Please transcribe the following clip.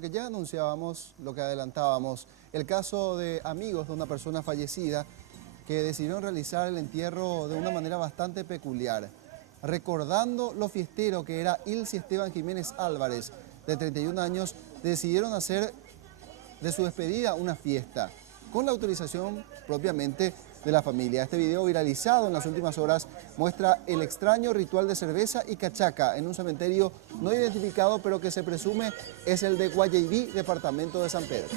lo que ya anunciábamos, lo que adelantábamos, el caso de amigos de una persona fallecida que decidieron realizar el entierro de una manera bastante peculiar, recordando lo fiestero que era Ilse Esteban Jiménez Álvarez, de 31 años, decidieron hacer de su despedida una fiesta, con la autorización propiamente de la familia. Este video viralizado en las últimas horas muestra el extraño ritual de cerveza y cachaca en un cementerio no identificado, pero que se presume es el de Guayaibí, departamento de San Pedro.